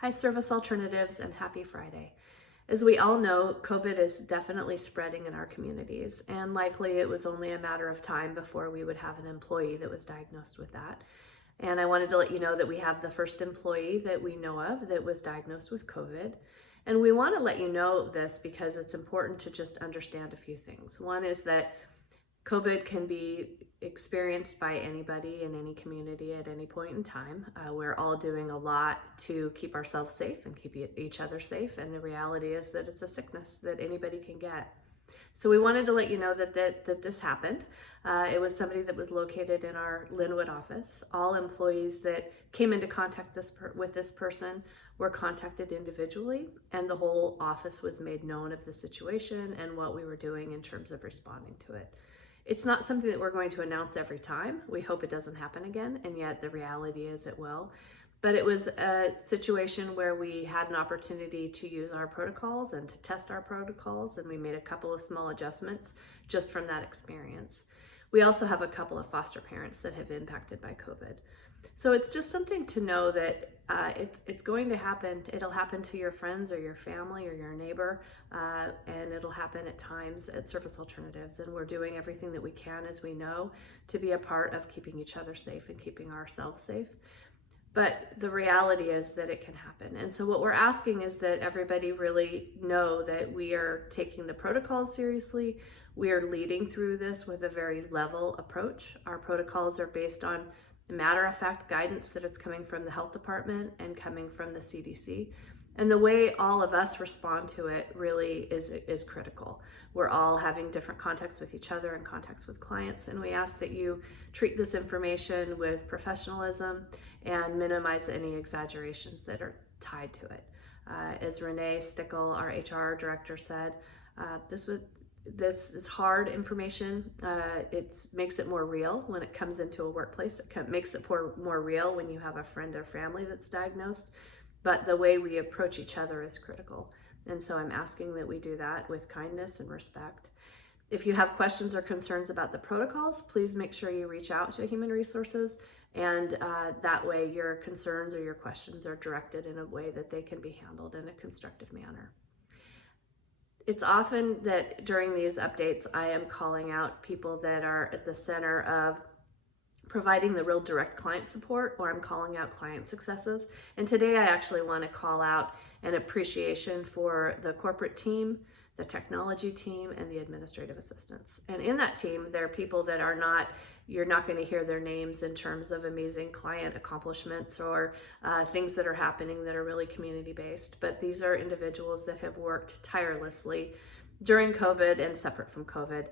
Hi, Service Alternatives, and happy Friday. As we all know, COVID is definitely spreading in our communities, and likely it was only a matter of time before we would have an employee that was diagnosed with that. And I wanted to let you know that we have the first employee that we know of that was diagnosed with COVID. And we want to let you know this because it's important to just understand a few things. One is that COVID can be experienced by anybody in any community at any point in time. We're all doing a lot to keep ourselves safe and keep each other safe. And the reality is that it's a sickness that anybody can get. So we wanted to let you know that this happened. It was somebody that was located in our Linwood office. All employees that came into contact with this person were contacted individually, and the whole office was made known of the situation and what we were doing in terms of responding to it. It's not something that we're going to announce every time. We hope it doesn't happen again, and yet the reality is it will. But it was a situation where we had an opportunity to use our protocols and to test our protocols, and we made a couple of small adjustments just from that experience. We also have a couple of foster parents that have been impacted by COVID. So it's just something to know that it's going to happen. It'll happen to your friends or your family or your neighbor, and it'll happen at times at Service Alternatives. And we're doing everything that we can, as we know, to be a part of keeping each other safe and keeping ourselves safe. But the reality is that it can happen. And so what we're asking is that everybody really know that we are taking the protocols seriously. We are leading through this with a very level approach. Our protocols are based on matter-of-fact guidance that is coming from the health department and coming from the CDC. And the way all of us respond to it really is critical. We're all having different contacts with each other and contacts with clients, and we ask that you treat this information with professionalism and minimize any exaggerations that are tied to it. As Renee Stickle, our HR director, said, this is hard information. It makes it more real when it comes into a workplace. It makes it more real when you have a friend or family that's diagnosed. But the way we approach each other is critical. And so I'm asking that we do that with kindness and respect. If you have questions or concerns about the protocols, please make sure you reach out to Human Resources, and that way your concerns or your questions are directed in a way that they can be handled in a constructive manner. It's often that during these updates, I am calling out people that are at the center of providing the real direct client support, or I'm calling out client successes. And today I actually want to call out an appreciation for the corporate team, the technology team, and the administrative assistants. And in that team, there are people that are not, you're not going to hear their names in terms of amazing client accomplishments or things that are happening that are really community-based, but these are individuals that have worked tirelessly during COVID and separate from COVID,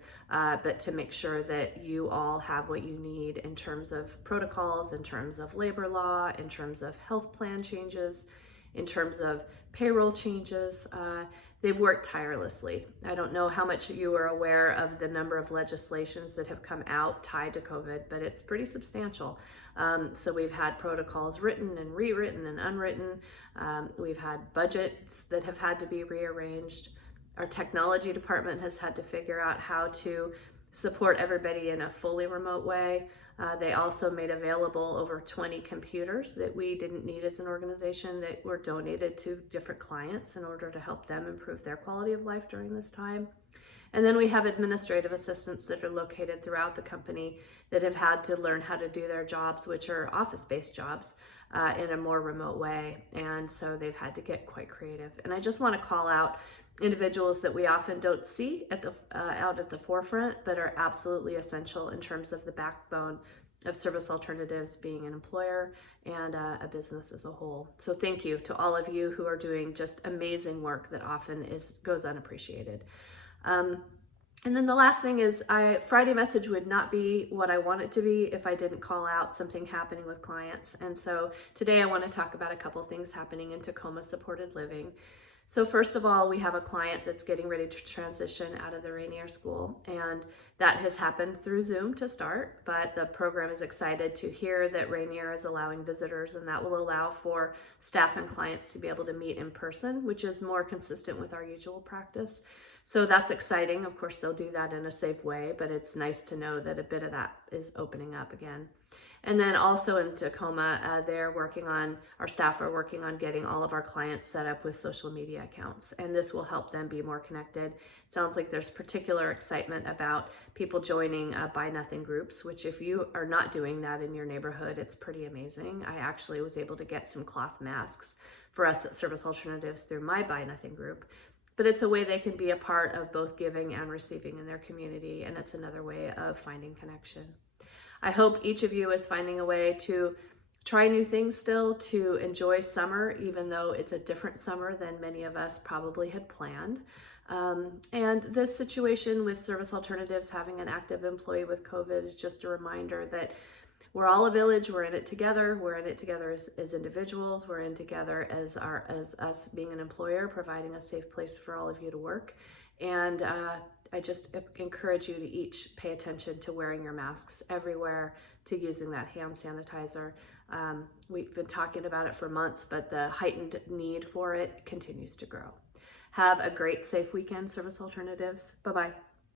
but to make sure that you all have what you need in terms of protocols, in terms of labor law, in terms of health plan changes, in terms of payroll changes. They've worked tirelessly. I don't know how much you are aware of the number of legislations that have come out tied to COVID, but it's pretty substantial. So we've had protocols written and rewritten and unwritten. We've had budgets that have had to be rearranged. Our technology department has had to figure out how to support everybody in a fully remote way. They also made available over 20 computers that we didn't need as an organization that were donated to different clients in order to help them improve their quality of life during this time. And then we have administrative assistants that are located throughout the company that have had to learn how to do their jobs, which are office-based jobs, in a more remote way. And so they've had to get quite creative. And I just want to call out individuals that we often don't see out at the forefront, but are absolutely essential in terms of the backbone of Service Alternatives being an employer and a business as a whole. So thank you to all of you who are doing just amazing work that often goes unappreciated. And then the last thing is, Friday message would not be what I want it to be if I didn't call out something happening with clients. And so today I want to talk about a couple things happening in Tacoma Supported Living. So first of all, we have a client that's getting ready to transition out of the Rainier School, and that has happened through Zoom to start, but the program is excited to hear that Rainier is allowing visitors, and that will allow for staff and clients to be able to meet in person, which is more consistent with our usual practice. So that's exciting. Of course, they'll do that in a safe way, but it's nice to know that a bit of that is opening up again. And then also in Tacoma, our staff are working on getting all of our clients set up with social media accounts. And this will help them be more connected. It sounds like there's particular excitement about people joining Buy Nothing groups, which if you are not doing that in your neighborhood, it's pretty amazing. I actually was able to get some cloth masks for us at Service Alternatives through my Buy Nothing group. But it's a way they can be a part of both giving and receiving in their community. And it's another way of finding connection. I hope each of you is finding a way to try new things still, to enjoy summer, even though it's a different summer than many of us probably had planned. And this situation with Service Alternatives having an active employee with COVID is just a reminder that we're all a village. We're in it together. We're in it together as individuals. We're in together as us being an employer, providing a safe place for all of you to work. And I just encourage you to each pay attention to wearing your masks everywhere, to using that hand sanitizer. We've been talking about it for months, but the heightened need for it continues to grow. Have a great, safe weekend, Service Alternatives. Bye-bye.